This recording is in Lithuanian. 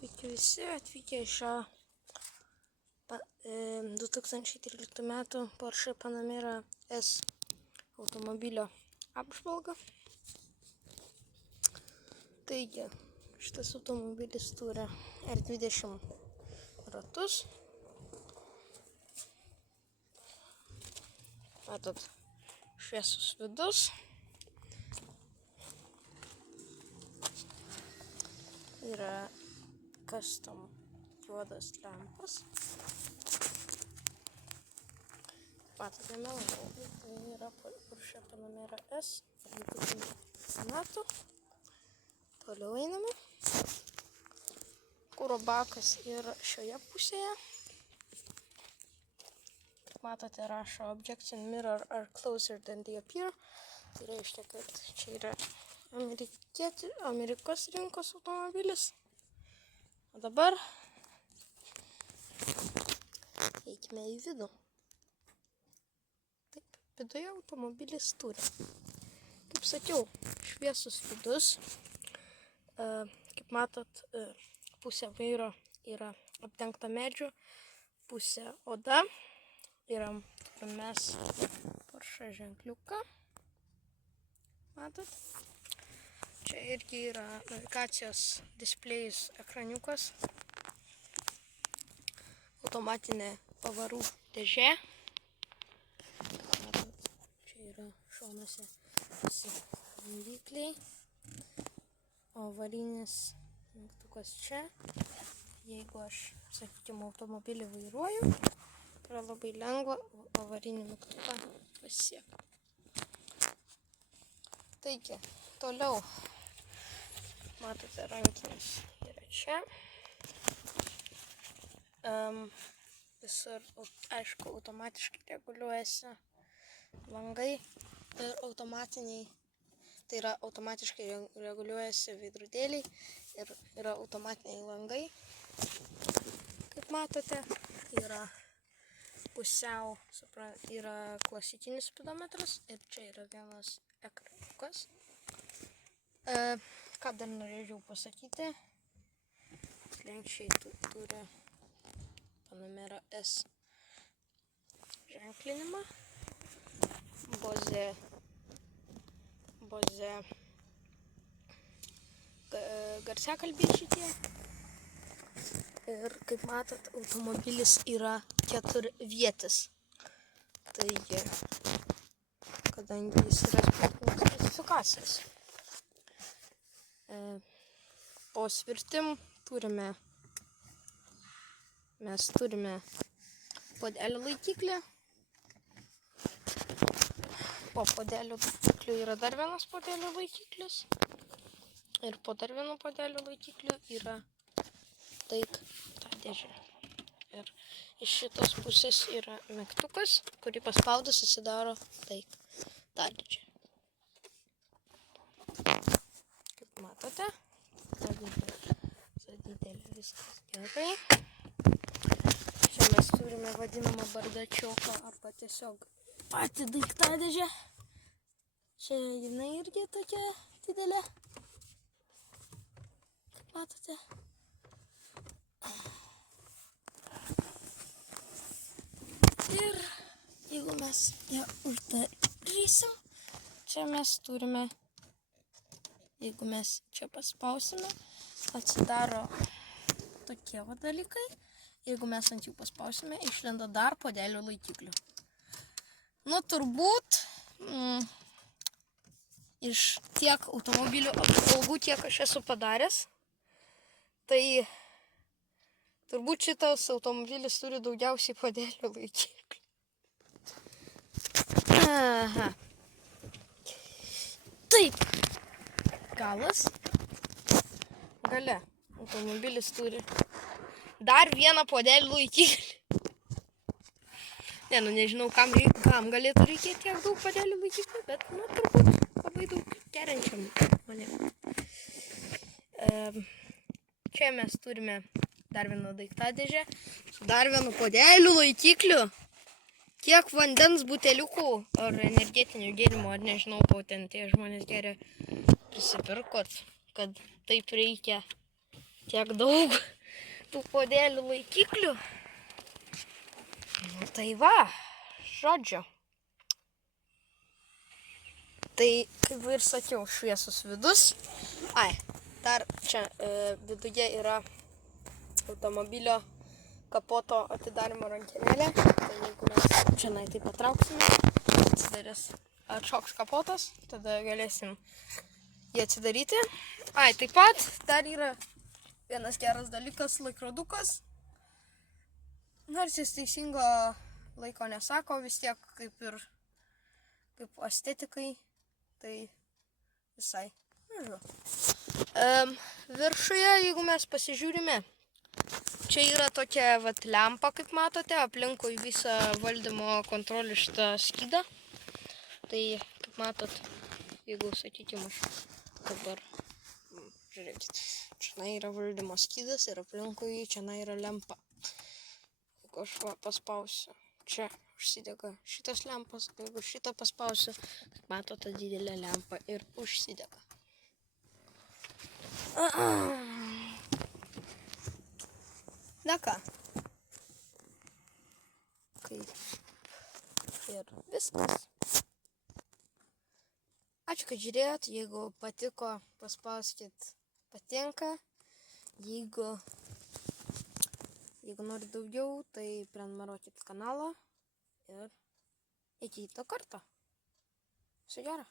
Sveiki visi atvykę į šią 2013 metų Porsche Panamera S automobilio apžvalgą. Taigi, šitas automobilis turi R20 ratus. Matot, šviesus vidus. Yra custom juodas lempas. Matote melanolį, tai yra Porsche Panamera S 2013 metų. Toliau einame. Kuro bakas yra šioje pusėje. Matote, rašo objects in mirror are closer than they appear. Tai reiškia, kad čia yra Amerikos rinkos automobilis. O dabar eikime į vidų. Taip, viduje automobilis turi, kaip sakiau, šviesus vidus. Kaip matot, pusė vairo yra apdengta medžiu, pusė oda. Turime mes Porsche ženkliuką. Matot? Čia irgi yra navigacijos displejus ekraniukas. Automatinė pavarų dėžė. Matot, čia yra šonuose visi jungikliai. O avarinis mygtukas čia. Jeigu aš, sakykime, automobilį vairuoju, yra labai lengva avarinį mygtuką pasiekti. Taigi, toliau, matote, rankinis yra čia. Visur, aišku, automatiškai reguliuojasi langai ir automatiniai, tai yra automatiškai reguliuojasi veidrodėliai ir yra automatiniai langai. Kaip matote, yra pusiau, yra klasikinis spidometras ir čia yra vienas ekraniukas. Ką dar norėčiau pasakyti, slenksčiai turi Panamera S ženklinimą, Bose garsiakalbiai šitie. Ir kaip matot, automobilis yra keturvietis. Taigi, kadangi jis yra sportinės specifikacijos. Po svirtim mes turime puodelio laikiklį. Po puodelio laikiklių yra dar vienas puodelio laikiklis. Ir po dar vieno puodelio laikiklių yra daiktadėžė. Ir iš šitos pusės yra mygtukas, kurį paspaudus atsidaro daiktadėžė. Kaip matote, didelė viskas gerai. Čia mes turime vadinamą bardačioką arba tiesiog patį daiktadėžę. Čia jinai irgi tokia didelė. Kaip matote. Ir jeigu mes ją uždarysim, čia mes turime, jeigu mes čia paspausime, atsidaro tokie va dalykai. Jeigu mes ant jų paspausime, išlenda dar puodelio laikiklių. Nu, turbūt iš tiek automobilių apžvalgų, kiek aš esu padaręs, tai turbūt šitas automobilis turi daugiausiai puodelio laikiklių. Aha. Taip. Galas. Gale automobilis turi dar vieną puodelį laikiklį. Nežinau, kam galėtų reikėti tiek daug puodelių laikiklių, bet, turbūt labai daug geriančiam žmonėm. Čia mes turime dar vieną daiktadėžę su dar vienu puodeliu laikikliu. Kiek vandens buteliukų ar energetinių gėrimų, ar nežinau, ko ten tie žmonės geria, prisipirkot, kad taip reikia tiek daug tų puodelių laikiklių. Nu tai va, žodžiu. Tai, kaip ir sakiau, šviesus vidus. Ai, dar čia viduje yra automobilio kapoto atidarimo rankenėlė. Tai jeigu mes čia tai patrauksime, atsidarės, atšoks kapotas, tada galėsim jį atsidaryti. Ai, taip pat dar yra vienas geras dalykas - laikrodukas. Nors jis teisingo laiko nesako, vis tiek kaip estetikai, tai visai. Nežinau. Viršuje, jeigu mes pasižiūrime, čia yra tokia lempa, kaip matote, aplinkui visą valdymo kontrolės šitą skydą. Tai, kaip matot, jeigu, sakykime, aš dabar, žiūrėkit, čia yra valdymo skydas ir aplinkui čia yra lempa. Jeigu aš paspausiu, čia užsidega šitas lempas, jeigu šitą paspausiu, kaip matote, didelė lempa ir užsidega. Na ką. Ir viskas. Ačiū, kad žiūrėjot. Jeigu patiko, paspauskit patinka. Jeigu norit daugiau, tai prenumeruokit kanalą. Ir iki kito karto. Viso gero.